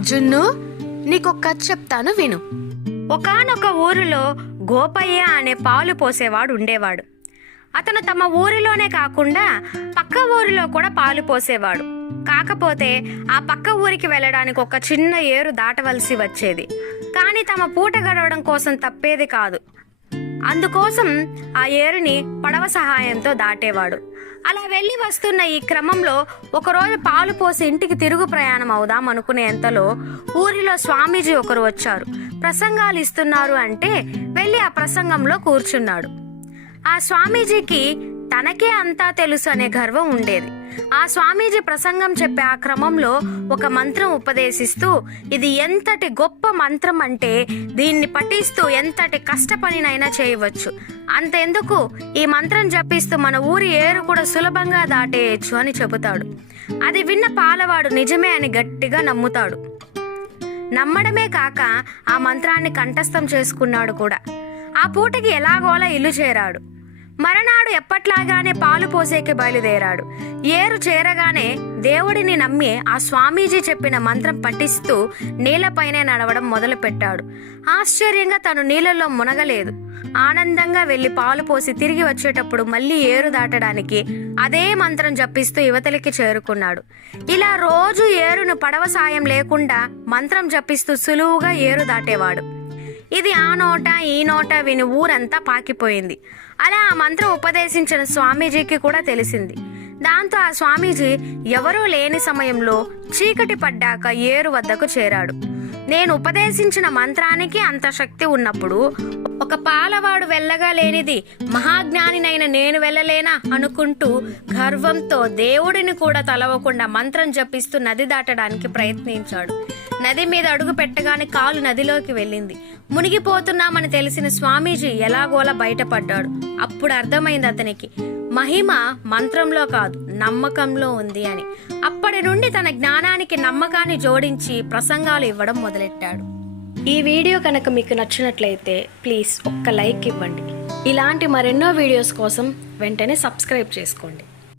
జున్ను, నీకొక కథ చెప్తాను విను. ఒకానొక ఊరిలో గోపయ్య అనే పాలు పోసేవాడు ఉండేవాడు. అతను తమ ఊరిలోనే కాకుండా పక్క ఊరిలో కూడా పాలు పోసేవాడు. కాకపోతే ఆ పక్క ఊరికి వెళ్ళడానికి ఒక చిన్న ఏరు దాటవలసి వచ్చేది. కానీ తమ పూట గడవడం కోసం తప్పేది కాదు. అందుకోసం ఆ ఏరుని పడవ సహాయంతో దాటేవాడు. అలా వెళ్ళి వస్తున్న ఈ క్రమంలో ఒకరోజు పాలు పోసి ఇంటికి తిరుగు ప్రయాణం అవుదాం అనుకునేంతలో ఊరిలో స్వామీజీ ఒకరు వచ్చారు. ప్రసంగాలు ఇస్తున్నారు అంటే వెళ్ళి ఆ ప్రసంగంలో కూర్చున్నాడు. ఆ స్వామీజీకి తనకే అంతా తెలుసు అనే గర్వం ఉండేది. ఆ స్వామీజీ ప్రసంగం చెప్పే ఆ క్రమంలో ఒక మంత్రం ఉపదేశిస్తూ, ఇది ఎంతటి గొప్ప మంత్రం అంటే దీన్ని పఠిస్తూ ఎంతటి కష్ట పనినైనా చేయవచ్చు. అంతెందుకు, ఈ మంత్రం జపిస్తూ మన ఊరి ఏరు కూడా సులభంగా దాటేయచ్చు అని చెబుతాడు. అది విన్న పాలవాడు నిజమే అని గట్టిగా నమ్ముతాడు. నమ్మడమే కాక ఆ మంత్రాన్ని కంఠస్థం చేసుకున్నాడు కూడా. ఆ పూటకి ఎలాగోలా ఇల్లు చేరాడు. మరనాడు ఎప్పట్లాగానే పాలు పోసేకి బయలుదేరాడు. ఏరు చేరగానే దేవుడిని నమ్మి ఆ స్వామీజీ చెప్పిన మంత్రం పఠిస్తూ నీళ్లపైనే నడవడం మొదలుపెట్టాడు. ఆశ్చర్యంగా తను నీళ్ళల్లో మునగలేదు. ఆనందంగా వెళ్లి పాలు పోసి తిరిగి వచ్చేటప్పుడు మళ్ళీ ఏరు దాటడానికి అదే మంత్రం జపిస్తూ యువతలికి చేరుకున్నాడు. ఇలా రోజు ఏరును పడవ సాయం లేకుండా మంత్రం జపిస్తూ సులువుగా ఏరు దాటేవాడు. ఇది ఆ నోట ఈ నోట విని ఊరంతా పాకిపోయింది. అలా ఆ మంత్రం ఉపదేశించిన స్వామీజీకి కూడా తెలిసింది. దాంతో ఆ స్వామీజీ ఎవరూ లేని సమయంలో చీకటి పడ్డాక ఏరు వద్దకు చేరాడు. నేను ఉపదేశించిన మంత్రానికి అంత శక్తి ఉన్నప్పుడు ఒక పాలవాడు వెళ్ళగా లేనిది మహాజ్ఞానినైన నేను వెళ్ళలేనా అనుకుంటూ గర్వంతో దేవుడిని కూడా తలవకుండా మంత్రం జపిస్తూ నది దాటడానికి ప్రయత్నించాడు. నది మీద అడుగు పెట్టగానే కాలు నదిలోకి వెళ్ళింది. మునిగిపోతున్నామని తెలిసిన స్వామీజీ ఎలాగోలా బయటపడ్డాడు. అప్పుడు అర్థమైంది అతనికి మహిమ మంత్రంలో కాదు నమ్మకంలో ఉంది అని. అప్పటి నుండి తన జ్ఞానానికి నమ్మకాన్ని జోడించి ప్రసంగాలు ఇవ్వడం మొదలెట్టాడు. ఈ వీడియో కనుక మీకు నచ్చినట్లయితే ప్లీజ్ ఒక్క లైక్ ఇవ్వండి. ఇలాంటి మరెన్నో వీడియోస్ కోసం వెంటనే సబ్స్క్రైబ్ చేసుకోండి.